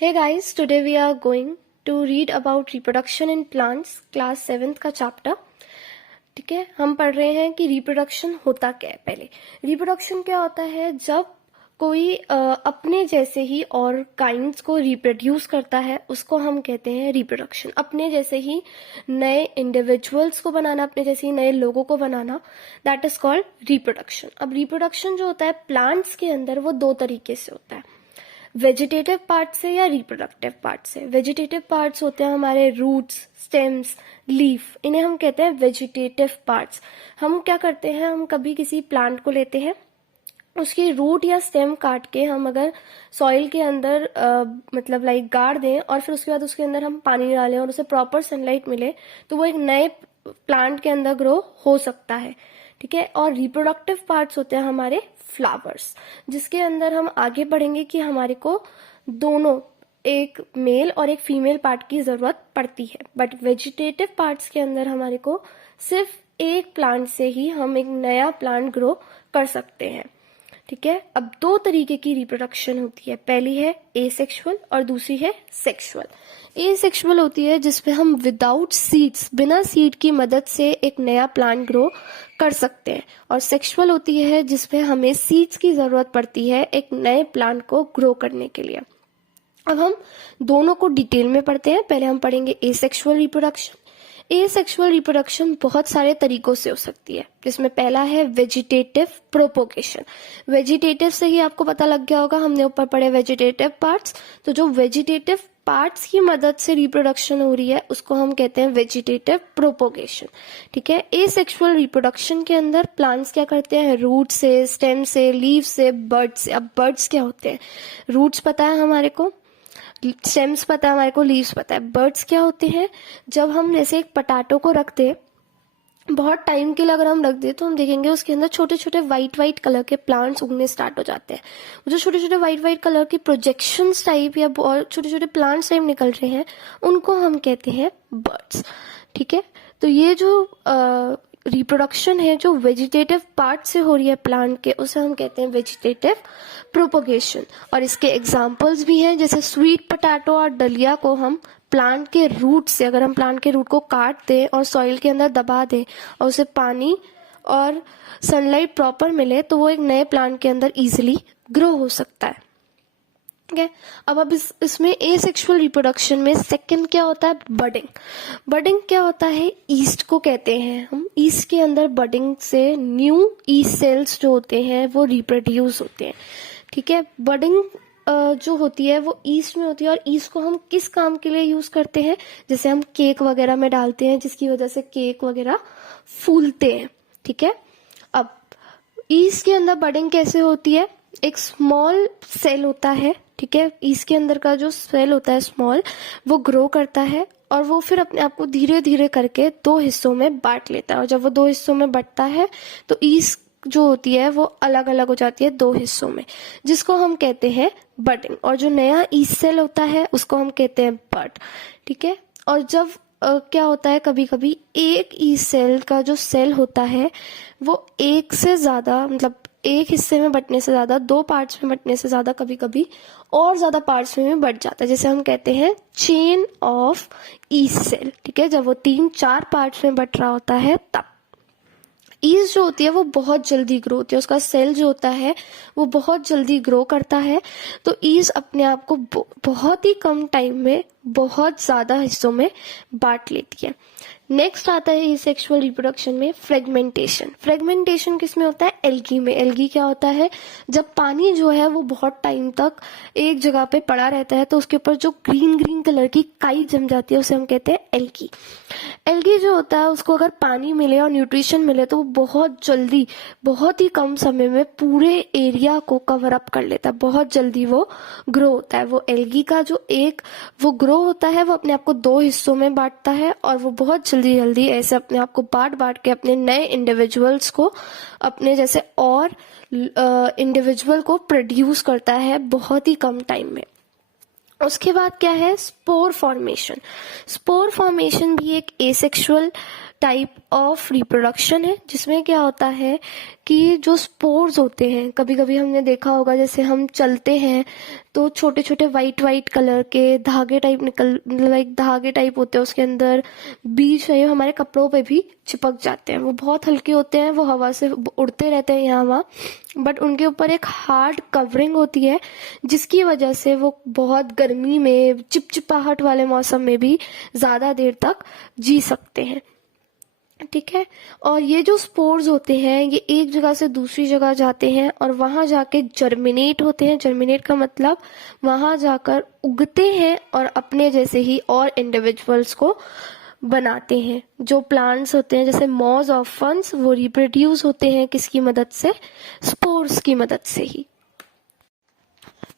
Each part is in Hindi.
Hey guys, today we are going to read about reproduction in plants, class 7th का चैप्टर। ठीक है, हम पढ़ रहे हैं कि रिप्रोडक्शन होता क्या है। पहले रिप्रोडक्शन क्या होता है, जब कोई अपने जैसे ही और काइंड्स को रिप्रोड्यूस करता है, उसको हम कहते हैं रिप्रोडक्शन। अपने जैसे ही नए इंडिविजुअल्स को बनाना, अपने जैसे ही नए लोगों को बनाना, दैट इज कॉल्ड रिप्रोडक्शन। अब रिप्रोडक्शन जो होता है प्लांट्स के अंदर, वो दो तरीके से होता है, वेजिटेटिव पार्ट से या रिप्रोडक्टिव पार्ट से। वेजिटेटिव पार्ट्स होते हैं हमारे रूट्स, स्टेम्स, लीफ, इन्हें हम कहते हैं वेजिटेटिव पार्ट्स। हम क्या करते हैं, हम कभी किसी प्लांट को लेते हैं, उसकी रूट या स्टेम काट के हम अगर सॉइल के अंदर मतलब लाइक गाड़ दें और फिर उसके बाद उसके अंदर हम पानी डालें और उसे प्रॉपर सनलाइट मिले, तो वो एक नए प्लांट के अंदर ग्रो हो सकता है। ठीक है, और रिप्रोडक्टिव पार्ट्स होते हैं हमारे फ्लावर्स, जिसके अंदर हम आगे बढ़ेंगे कि हमारे को दोनों, एक मेल और एक फीमेल पार्ट की जरूरत पड़ती है। बट वेजिटेटिव पार्ट्स के अंदर हमारे को सिर्फ एक प्लांट से ही हम एक नया प्लांट ग्रो कर सकते हैं। ठीक है, अब दो तरीके की रिप्रोडक्शन होती है, पहली है एसेक्सुअल और दूसरी है सेक्सुअल। एसेक्सुअल होती है जिसपे हम विदाउट सीड्स, बिना सीड की मदद से एक नया प्लांट ग्रो कर सकते हैं, और सेक्सुअल होती है जिसपे हमें सीड्स की जरूरत पड़ती है एक नए प्लांट को ग्रो करने के लिए। अब हम दोनों को डिटेल में पढ़ते हैं। पहले हम पढ़ेंगे एसेक्सुअल रिप्रोडक्शन। एसेक्सुअल रिप्रोडक्शन बहुत सारे तरीकों से हो सकती है, जिसमें पहला है वेजिटेटिव प्रोपोगेशन। वेजिटेटिव से ही आपको पता लग गया होगा, हमने ऊपर पढ़े वेजिटेटिव पार्ट्स, तो जो वेजिटेटिव पार्ट्स की मदद से रिप्रोडक्शन हो रही है उसको हम कहते हैं वेजिटेटिव प्रोपोगेशन। ठीक है, एसेक्सुअल रिप्रोडक्शन के अंदर प्लांट्स क्या करते हैं, रूट से, स्टेम से, लीव से, बर्ड से। अब बर्ड्स क्या होते हैं, रूट्स पता है हमारे को, स्टेम्स पता है हमारे को, लीव्स पता है। बर्ड्स क्या होते हैं, जब हम जैसे एक पटाटो को रख दे, बहुत टाइम के लिए अगर हम रख दे, तो हम देखेंगे उसके अंदर छोटे छोटे व्हाइट कलर के प्लांट्स उगने स्टार्ट हो जाते हैं। जो छोटे छोटे व्हाइट कलर के प्रोजेक्शंस टाइप या छोटे छोटे प्लांट्स टाइप निकल रहे हैं, उनको हम कहते हैं बर्ड्स। ठीक है, तो ये जो रिप्रोडक्शन है जो वेजिटेटिव पार्ट से हो रही है प्लांट के, उसे हम कहते हैं वेजिटेटिव प्रोपोगेशन। और इसके एग्जांपल्स भी हैं, जैसे स्वीट पोटैटो और डलिया को हम प्लांट के रूट से, अगर हम प्लांट के रूट को काट दें और सॉइल के अंदर दबा दें और उसे पानी और सनलाइट प्रॉपर मिले, तो वो एक नए प्लांट के अंदर इजिली ग्रो हो सकता है। ठीक है, अब इसमें एसेक्सुअल रिप्रोडक्शन में सेकंड क्या होता है, बडिंग। बडिंग क्या होता है, ईस्ट को कहते हैं हम। ईस्ट के अंदर बडिंग से न्यू ईस्ट सेल्स जो होते हैं वो रिप्रोड्यूस होते हैं। ठीक है, बडिंग जो होती है वो ईस्ट में होती है, और ईस्ट को हम किस काम के लिए यूज करते हैं, जैसे हम केक वगैरह में डालते हैं, जिसकी वजह से केक वगैरह फूलते हैं। ठीक है, अब ईस्ट के अंदर बडिंग कैसे होती है, एक स्मॉल सेल होता है। ठीक है, ईस्ट के अंदर का जो सेल होता है स्मॉल, वो ग्रो करता है और वो फिर अपने आप को धीरे धीरे करके दो हिस्सों में बांट लेता है, और जब वो दो हिस्सों में बंटता है तो ईस्ट जो होती है वो अलग अलग हो जाती है दो हिस्सों में, जिसको हम कहते हैं बडिंग। और जो नया ईस्ट सेल होता है उसको हम कहते हैं बड। ठीक है, और जब क्या होता है, कभी कभी एक ईस्ट सेल का जो सेल होता है वो एक से ज्यादा, मतलब एक हिस्से में बंटने से ज्यादा, दो पार्ट्स में बंटने से ज्यादा, कभी कभी और ज्यादा पार्ट्स में भी बंट जाता है, जैसे हम कहते हैं चेन ऑफ ईस्ट सेल। ठीक है, जब वो 3-4 पार्ट्स में बंट रहा होता है तब। ईस्ट जो होती है वो बहुत जल्दी ग्रो होती है, उसका सेल जो होता है वो बहुत जल्दी ग्रो करता है, तो ईस्ट अपने आप को बहुत ही कम टाइम में बहुत ज्यादा हिस्सों में बांट लेती है। नेक्स्ट आता है एसेक्सुअल रिप्रोडक्शन में फ्रेगमेंटेशन। फ्रेगमेंटेशन किस में होता है, एल्गी में। एल्गी क्या होता है, जब पानी जो है वो बहुत टाइम तक एक जगह पे पड़ा रहता है, तो उसके ऊपर जो ग्रीन ग्रीन कलर की काई जम जाती है, उसे हम कहते हैं एल्गी। एल्गी जो होता है उसको अगर पानी मिले और न्यूट्रिशन मिले, तो वो बहुत जल्दी, बहुत ही कम समय में पूरे एरिया को कवर अप कर लेता है, बहुत जल्दी वो ग्रो होता है। वो एल्गी का जो एक वो ग्रो होता है, वो अपने आप को दो हिस्सों में बांटता है, और वो बहुत जल्दी जल्दी ऐसे अपने आप को बांट के अपने नए इंडिविजुअल्स को, अपने जैसे और इंडिविजुअल को प्रोड्यूस करता है बहुत ही कम टाइम में। उसके बाद क्या है, स्पोर फॉर्मेशन। स्पोर फॉर्मेशन भी एक एसेक्सुअल टाइप ऑफ रिप्रोडक्शन है, जिसमें क्या होता है कि जो स्पोर्स होते हैं, कभी कभी हमने देखा होगा जैसे हम चलते हैं तो छोटे छोटे वाइट वाइट कलर के धागे टाइप लाइक धागे टाइप होते हैं, उसके अंदर बीज है, हमारे कपड़ों पे भी चिपक जाते हैं। वो बहुत हल्के होते हैं, वो हवा से उड़ते रहते हैं यहाँ वहाँ, बट उनके ऊपर एक हार्ड कवरिंग होती है जिसकी वजह से वो बहुत गर्मी में, चिपचिपाहट वाले मौसम में भी ज्यादा देर तक जी सकते हैं। ठीक है। और ये जो स्पोर्स होते हैं ये एक जगह से दूसरी जगह जाते हैं और वहां जाके जर्मिनेट होते हैं। जर्मिनेट का मतलब वहां जाकर उगते हैं और अपने जैसे ही और इंडिविजुअल्स को बनाते हैं। जो प्लांट्स होते हैं जैसे मॉज ऑफ फंस, वो रिप्रोड्यूस होते हैं किसकी मदद से? स्पोर्स की मदद से ही।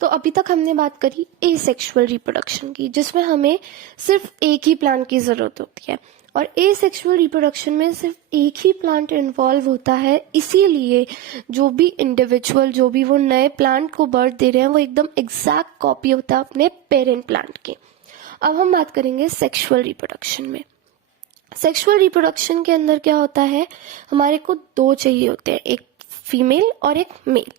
तो अभी तक हमने बात करी एसेक्सुअल रिप्रोडक्शन की, जिसमें हमें सिर्फ एक ही प्लांट की जरूरत होती है। और एसेक्सुअल रिप्रोडक्शन में सिर्फ एक ही प्लांट इन्वॉल्व होता है, इसीलिए जो भी इंडिविजुअल, जो भी वो नए प्लांट को बर्थ दे रहे हैं, वो एकदम एग्जैक्ट कॉपी होता है अपने पेरेंट प्लांट की। अब हम बात करेंगे सेक्सुअल रिप्रोडक्शन में। सेक्सुअल रिप्रोडक्शन के अंदर क्या होता है, हमारे को दो चाहिए होते हैं, एक फीमेल और एक मेल।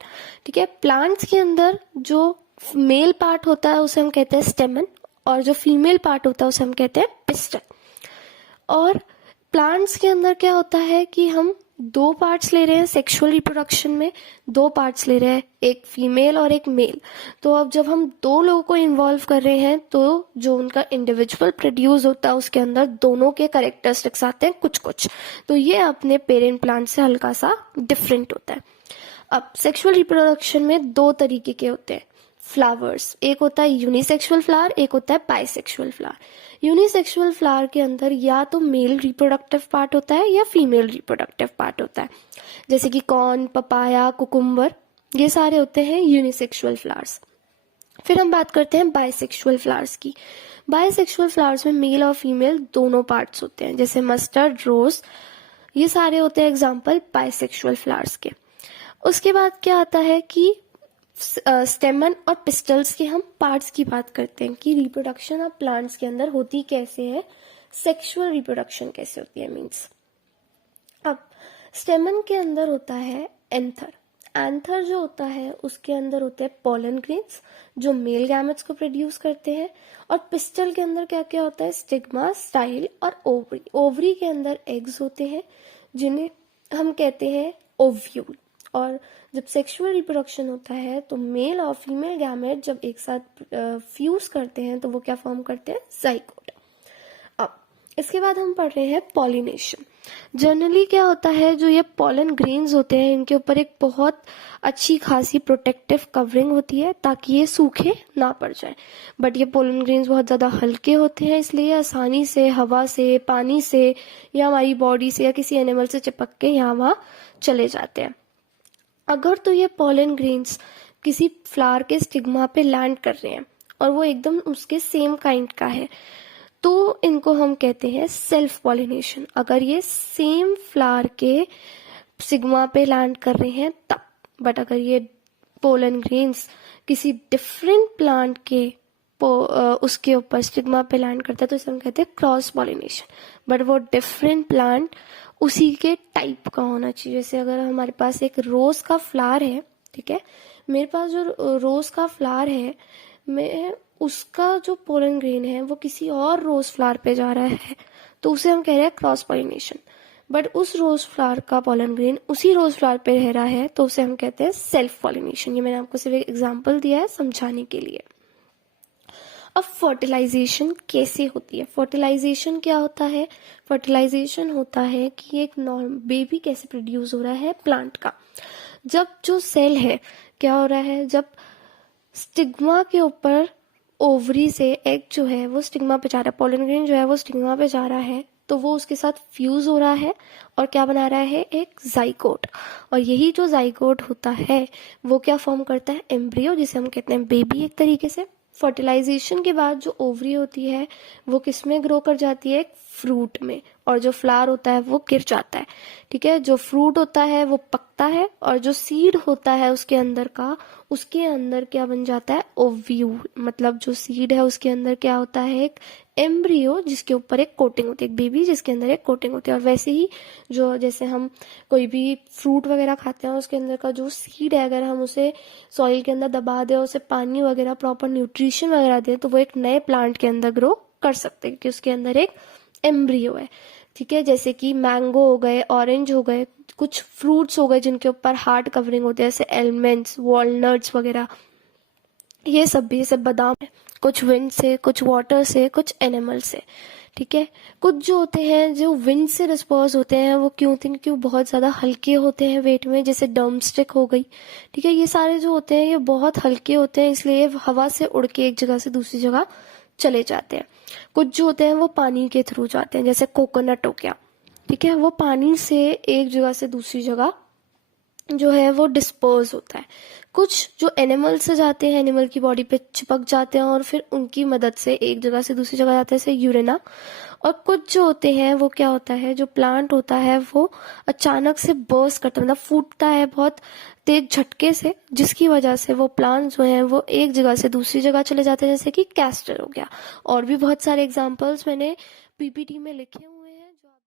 ठीक है। प्लांट्स के अंदर जो मेल पार्ट होता है उसे हम कहते हैं स्टेमन, और जो फीमेल पार्ट होता है उसे हम कहते हैं पिस्टल। और प्लांट्स के अंदर क्या होता है कि हम दो पार्ट्स ले रहे हैं सेक्सुअल रिप्रोडक्शन में, दो पार्ट्स ले रहे हैं, एक फीमेल और एक मेल। तो अब जब हम दो लोगों को इन्वॉल्व कर रहे हैं तो जो उनका इंडिविजुअल प्रोड्यूस होता है उसके अंदर दोनों के कैरेक्टरिस्टिक्स आते हैं कुछ कुछ। तो ये अपने पेरेंट प्लांट से हल्का सा डिफरेंट होता है। अब सेक्सुअल रिप्रोडक्शन में दो तरीके के होते हैं फ्लावर्स, एक होता है यूनिसेक्सुअल फ्लावर, एक होता है बाइसेक्सुअल फ्लावर। यूनिसेक्सुअल फ्लावर के अंदर या तो मेल रिप्रोडक्टिव पार्ट होता है या फीमेल रिप्रोडक्टिव पार्ट होता है, जैसे कि कॉर्न, पपाया, कुकुम्बर, ये सारे होते हैं यूनिसेक्सुअल फ्लावर्स। फिर हम बात करते हैं बाइसेक्सुअल फ्लावर्स की। बाइसेक्सुअल फ्लावर्स में मेल और फीमेल दोनों पार्ट्स होते हैं, जैसे मस्टर्ड, रोज, ये सारे होते हैं एग्जाम्पल बाइसेक्सुअल फ्लावर्स के। उसके बाद क्या आता है कि स्टेमन और पिस्टल्स के हम पार्ट्स की बात करते हैं कि रिप्रोडक्शन ऑफ प्लांट्स के अंदर होती कैसे है, सेक्सुअल रिप्रोडक्शन कैसे होती है मींस। अब स्टेमन के अंदर होता है एंथर। एंथर जो होता है उसके अंदर होते हैं पोलन ग्रेन्स जो मेल गैमेट्स को प्रोड्यूस करते हैं। और पिस्टल के अंदर क्या क्या होता है, स्टिग्मा, स्टाइल और ओवरी। ओवरी के अंदर एग्स होते हैं जिन्हें हम कहते हैं ओव्यूल। और जब सेक्सुअल रिप्रोडक्शन होता है तो मेल और फीमेल गैमेट जब एक साथ फ्यूज करते हैं तो वो क्या फॉर्म करते हैं, जाइगोट। अब इसके बाद हम पढ़ रहे हैं पॉलिनेशन। जनरली क्या होता है, जो ये पॉलन ग्रेन्स होते हैं इनके ऊपर एक बहुत अच्छी खासी प्रोटेक्टिव कवरिंग होती है ताकि ये सूखे ना पड़ जाए। बट ये पोलन ग्रेन्स बहुत ज़्यादा हल्के होते हैं, इसलिए आसानी से हवा से, पानी से या हमारी बॉडी से या किसी एनिमल से चिपक के यहाँ वहाँ चले जाते हैं। अगर तो ये पोलन ग्रेन्स किसी फ्लावर के स्टिग्मा पे लैंड कर रहे हैं और वो एकदम उसके सेम काइंड का है तो इनको हम कहते हैं सेल्फ पॉलिनेशन। अगर ये सेम फ्लावर के स्टिग्मा पे लैंड कर रहे हैं तब। बट अगर ये पोलन ग्रेन्स किसी डिफरेंट प्लांट के उसके ऊपर स्टिग्मा पे लैंड करता है तो इसे हम कहते हैं क्रॉस पॉलिनेशन। बट वो डिफरेंट प्लांट उसी के टाइप का होना चाहिए। जैसे अगर हमारे पास एक रोज का फ्लावर है, ठीक है, मेरे पास जो रोज का फ्लावर है, मैं उसका जो पोलन ग्रेन है वो किसी और रोज फ्लावर पे जा रहा है तो उसे हम कह रहे हैं क्रॉस पॉलिनेशन। बट उस रोज फ्लावर का पोलन ग्रेन उसी रोज फ्लावर पे रह रहा है तो उसे हम कहते हैं सेल्फ पॉलिनेशन। ये मैंने आपको सिर्फ एक एग्जाम्पल दिया है समझाने के लिए। अब फर्टिलाइजेशन कैसे होती है? फर्टिलाइजेशन क्या होता है? फर्टिलाइजेशन होता है कि एक बेबी कैसे प्रोड्यूस हो रहा है प्लांट का। जब जो सेल है क्या हो रहा है, जब स्टिग्मा के ऊपर ओवरी से एग जो है वो स्टिग्मा पे जा रहा है, पोलन ग्रेन जो है वो स्टिग्मा पे जा रहा है तो वो उसके साथ फ्यूज हो रहा है और क्या बना रहा है, एक जाइगोट। और यही जो जाइगोट होता है वो क्या फॉर्म करता है, एम्ब्रियो, जिसे हम कहते हैं बेबी एक तरीके से। फर्टिलाइजेशन के बाद जो ओवरी होती है वो किस में ग्रो कर जाती है, फ्रूट में, और जो फ्लावर होता है वो गिर जाता है। ठीक है, जो फ्रूट होता है वो पकता है और जो सीड होता है उसके अंदर का, उसके अंदर क्या बन जाता है, ओव्यूल। मतलब जो सीड है उसके अंदर क्या होता है, एक एम्ब्रियो जिसके ऊपर एक कोटिंग होती है, एक बेबी जिसके अंदर एक कोटिंग होती है। और वैसे ही जो जैसे हम कोई भी फ्रूट वगैरह खाते हैं उसके अंदर का जो सीड है, अगर हम उसे सॉइल के अंदर दबा दें, उसे पानी वगैरह प्रॉपर न्यूट्रिशन वगैरह दें, तो वो एक नए प्लांट के अंदर ग्रो कर सकते हैं क्योंकि उसके अंदर एक एम्ब्रियो है। ठीक है, जैसे कि मैंगो हो गए, ऑरेंज हो गए, कुछ फ्रूट्स हो गए जिनके ऊपर हार्ड कवरिंग होती है, जैसे एलमंड्स, वॉलनट्स वगैरह, ये सब भी, जैसे बादाम है, कुछ विंड से, कुछ वाटर से, कुछ एनिमल से। ठीक है, कुछ जो होते हैं जो विंड से रिस्पॉन्स होते हैं वो क्यों होते हैं, क्योंकि वो बहुत ज़्यादा हल्के होते हैं वेट में, जैसे ड्रमस्टिक हो गई। ठीक है, ये सारे जो होते हैं ये बहुत हल्के होते हैं, इसलिए ये हवा से उड़ के एक जगह से दूसरी जगह चले जाते हैं। कुछ जो होते हैं वो पानी के थ्रू जाते हैं, जैसे कोकोनट हो गया। ठीक है, वो पानी से एक जगह से दूसरी जगह जो है वो डिस्पोज होता है। कुछ जो एनिमल से जाते हैं, एनिमल की बॉडी पे चिपक जाते हैं और फिर उनकी मदद से एक जगह से दूसरी जगह जाते हैं, जैसे यूरेना। और कुछ जो होते हैं वो क्या होता है, जो प्लांट होता है वो अचानक से बर्स्ट करता है, मतलब फूटता है बहुत तेज झटके से, जिसकी वजह से वो प्लांट जो हैं वो एक जगह से दूसरी जगह चले जाते हैं, जैसे कि कैस्टर हो गया। और भी बहुत सारे एग्जाम्पल्स मैंने पीपीटी में लिखे हुए